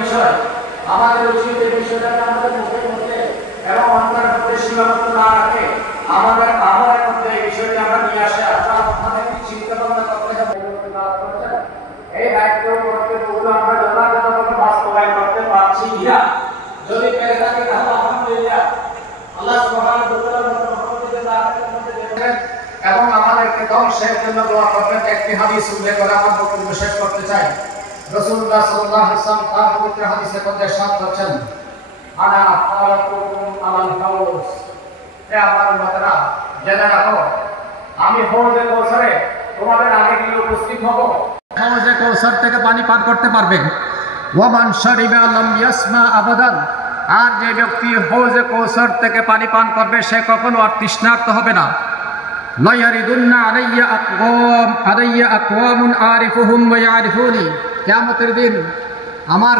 বিষয় আমাদের উচিত এই বিষয়টাকে আমাদের মুখের মধ্যে এবং অন্তরের মধ্যে সীমাবদ্ধ না রাখে আমাদের আমলের মধ্যে এই বিষয়টি আমরা নিয়ে আসে আমাদের চিন্তা ভাবনা করতে হবে। এই দায়িত্ব করতে পুরো আমরা যথাযথভাবে বাস্তবায়ন করতে পারছি কিনা, যদি পেরে থাকি তাহলে আলহামদুলিল্লাহ, আল্লাহ সুবহানাহু ওয়া তাআলা এবং আমাদেরকে ধ্বংসের জন্য দোয়া করবেন। একটি হাদিস উল্লেখ করে আমার বক্তব্য শেষ করতে চাই। রাসূলুল্লাহ সাল্লাল্লাহু আলাইহি ওয়াসাল্লাম তার পবিত্র হাদিসে মধ্যে ইরশাদ করেছেন, আনা ফারাতুকুম আলাল হাউস, হে আমার উম্মতরা জেনে রাখো আমি হৌজে কৌসারে তোমাদের আগে গিয়ে উপস্থিত হব। হৌজে কৌসার থেকে পানি পান করতে পারবেন। ওয়া মান শারিবা লাম ইয়াসমা আবাদান, আর যে ব্যক্তি হৌজে কৌসার থেকে পানি পান করবে সে কখনো আর তৃষ্ণার্ত হবে না। লা ইয়ারিদুন্না আলাইয়া আকওয়ামুন আরিফুহুম ওয়া ইয়ারিফুনি, কিয়ামতের দিন আমার